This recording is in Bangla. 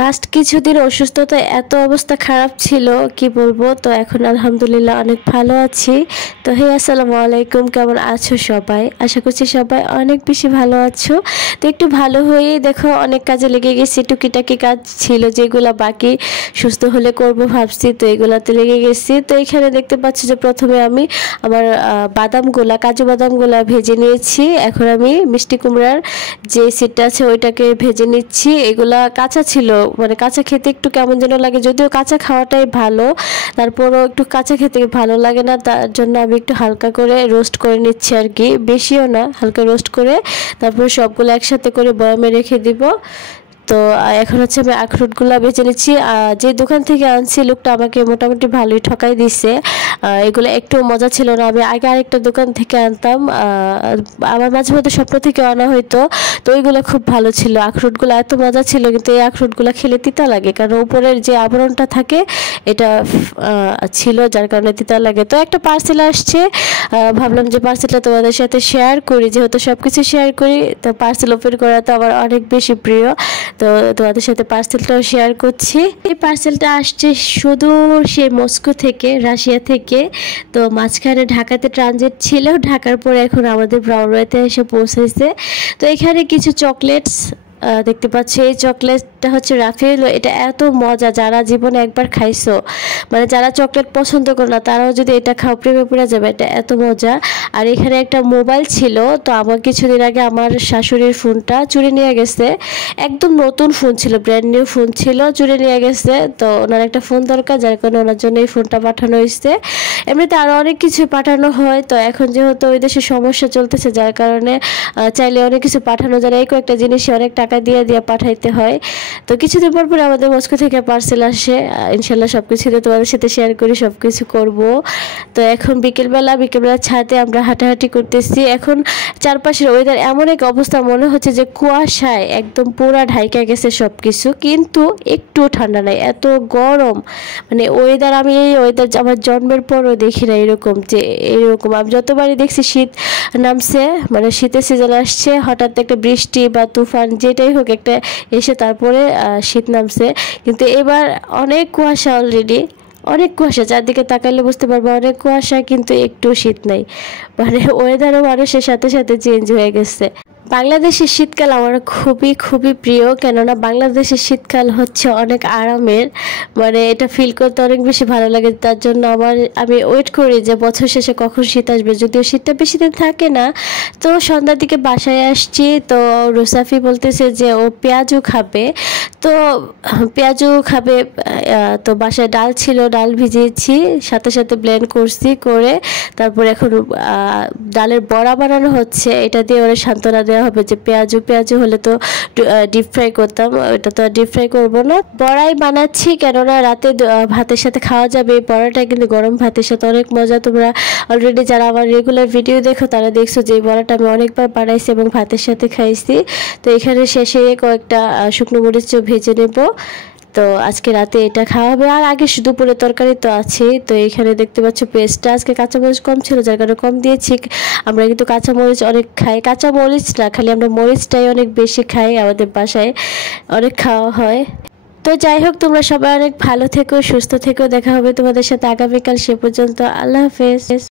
লাস্ট কিছুদিন অসুস্থতা এত অবস্থা খারাপ ছিল কি বলবো। তো এখন আলহামদুলিল্লাহ অনেক ভালো আছি। তো হে আসসালামু আলাইকুম, কেমন আছো সবাই? আশা করছি সবাই অনেক বেশি ভালো আছো। তো একটু ভালো হয়েই দেখো অনেক কাজে লেগে গেছি, টুকিটাকি কাজ ছিল যেগুলো বাকি সুস্থ হলে করব ভাবছি, তো এগুলাতে লেগে গেছি। তো এখানে দেখতে পাচ্ছি যে প্রথমে আমি আমার কাজু বাদামগুলা ভেজে নিয়েছি। এখন আমি মিষ্টি কুমড়ার যে সিটটা আছে ওইটাকে ভেজে নিচ্ছি। এগুলা কাঁচা ছিল, মানে কাঁচা খেতে একটু কেমন যেন লাগে, যদিও কাঁচা খাওয়াটাই ভালো, তারপরও একটু কাঁচা খেতে ভালো লাগে না, তার জন্য আমি একটু হালকা করে রোস্ট করে নিচ্ছি আর কি, বেশিও না, হালকা রোস্ট করে তারপর সবগুলো একসাথে করে বয়ামে রেখে দিব। তো এখন হচ্ছে আমি আখরোটগুলো বেছে নিচ্ছি। যে দোকান থেকে আনছি লোকটা আমাকে মোটামুটি ভালোই ঠকাই দিছে, এগুলো একটু মজা ছিল না। আমি আগে আরেকটা দোকান থেকে আনতাম, আমার মাঝে মধ্যে স্বপ্ন থেকে আনা হইতো, তো ওইগুলো খুব ভালো ছিল, আখরোটগুলো এত মজা ছিল। কিন্তু এই আখরোটগুলো খেলে তিতা লাগে, কারণ উপরের যে আবরণটা থাকে এটা ছিল, যার কারণে তিতা লাগে। তো একটা পার্সেল আসছে, ভাবলাম যে পার্সেলটা তোমাদের সাথে শেয়ার করি, যেহেতু সব কিছু শেয়ার করি, তো পার্সেল ওপেন করা তো আমার অনেক বেশি প্রিয়। তো তোমাদের সাথে পার্সেলটাও শেয়ার করছি। এই পার্সেলটা আসছে সুদূর সেই মস্কো থেকে, রাশিয়া থেকে। তো মাঝখানে ঢাকাতে ট্রানজিট ছিল, ঢাকার পরে এখন আমাদের ব্রাউনওয়েতে এসে পৌঁছেছে। তো এখানে কিছু চকলেটস দেখতে পাচ্ছি। এই চকলেটটা হচ্ছে রাফেলো, এটা এত মজা, যারা জীবনে একবার খাইছো, মানে যারা চকলেট পছন্দ করে না তারাও যদি এটা খাও প্রেমে পড়ে যাবে, এটা এত মজা। আর এখানে একটা মোবাইল ছিল, তো আমার কিছুদিন আগে আমার শাশুড়ির ফোনটা চুরি নিয়ে গেছে, একদম নতুন ফোন ছিল, ব্র্যান্ড নিউ ফোন ছিল, চুরি নিয়ে গেছে। তো ওনার একটা ফোন দরকার, যার কারণে ওনার জন্য এই ফোনটা পাঠানো হয়েছে। এমনিতে আরও অনেক কিছু পাঠানো হয়, তো এখন যেহেতু ওই দেশে সমস্যা চলতেছে, যার কারণে চাইলে অনেক কিছু পাঠানো যায়, এই কয়েকটা জিনিসে অনেক টাকা দিয়ে দিয়ে পাঠাইতে হয়। তো কিছুদিন পর পরে আমাদের মস্কো থেকে পার্সেল আসে, ইনশাল্লাহ সব কিছু তোমাদের সাথে শেয়ার করি, সব কিছু করবো। তো এখন বিকেলবেলা ছাদে আমরা হাঁটাহাঁটি করতেছি। এখন চারপাশের ওয়েদার এমন এক অবস্থা, মনে হচ্ছে যে কুয়াশায় একদম পুরা ঢাইকা গেছে সব কিছু, কিন্তু একটু ঠান্ডা নাই, এত গরম। মানে ওয়েদার, আমি এই ওয়েদার আমার জন্মের পরও দেখি না এরকম, যে এরকম আমি যতবারই দেখছি শীত নামছে, মানে শীতের সিজন আসছে, হঠাৎ একটা বৃষ্টি বা তুফান যেটাই হোক একটা এসে তারপরে শীত নামছে। কিন্তু এবার অনেক কুয়াশা, অলরেডি অনেক কুয়াশা, চারদিকে তাকাইলে বুঝতে পারবো অনেক কুয়াশা, কিন্তু একটু শীত নাই। মানে ওয়েদারও মানুষের সাথে সাথে চেঞ্জ হয়ে গেছে। বাংলাদেশের শীতকাল আমার খুবই খুবই প্রিয়, কেননা বাংলাদেশের শীতকাল হচ্ছে অনেক আরামের, মানে এটা ফিল করতে অনেক বেশি ভালো লাগে। তার জন্য আমি ওয়েট করি যে বছর শেষে কখন শীত আসবে, যদিও শীতটা বেশি দিন থাকে না। তো সন্ধ্যার দিকে বাসায় আসছি, তো রুসাফি বলতেছে যে ও পেঁয়াজু খাবে, তো পেঁয়াজু খাবে। তো বাসায় ডাল ছিল, ডাল ভিজিয়েছি, সাথে সাথে ব্লেন্ড করছি, করে তারপর এখন ডালের বড়া বানানো হচ্ছে, এটা দিয়ে ওরা সান্ত্বনা দেওয়া হবে যে পেঁয়াজু হলে তো ডিপ ফ্রাই করতাম, এটা তো ডিপ ফ্রাই করবো না, বড়াই বানাচ্ছি, কেননা রাতে ভাতের সাথে খাওয়া যাবে। এই বড়াটা কিন্তু গরম ভাতের সাথে অনেক মজা। তোমরা অলরেডি যারা আমার রেগুলার ভিডিও দেখো তারা দেখছো যে এই বড়াটা আমি অনেকবার বানাইছি এবং ভাতের সাথে খাইছি। তো এখানে শেষে কয়েকটা শুকনো মরিচও ভেজে নেব। তো আজকে রাতে এটা খাওয়া হবে, আর আগে দুপুরে তরকারি তো আছে। তো এখানে দেখতে পাচ্ছ পেস্টটা, আজকে কাঁচামরিচ কম ছিল যার কারণে কম দিয়েছি। আমরা কিন্তু কাঁচামরিচ অনেক খাই, কাঁচামরিচ না খালি আমরা মরিচটাই অনেক বেশি খাই, আমাদের বাসায় অনেক খাওয়া হয়। তো যাই হোক, তোমরা সবাই অনেক ভালো থেকো, সুস্থ থেকো, দেখা হবে তোমাদের সাথে আগামীকাল। সে পর্যন্ত আল্লাহ হাফেজ।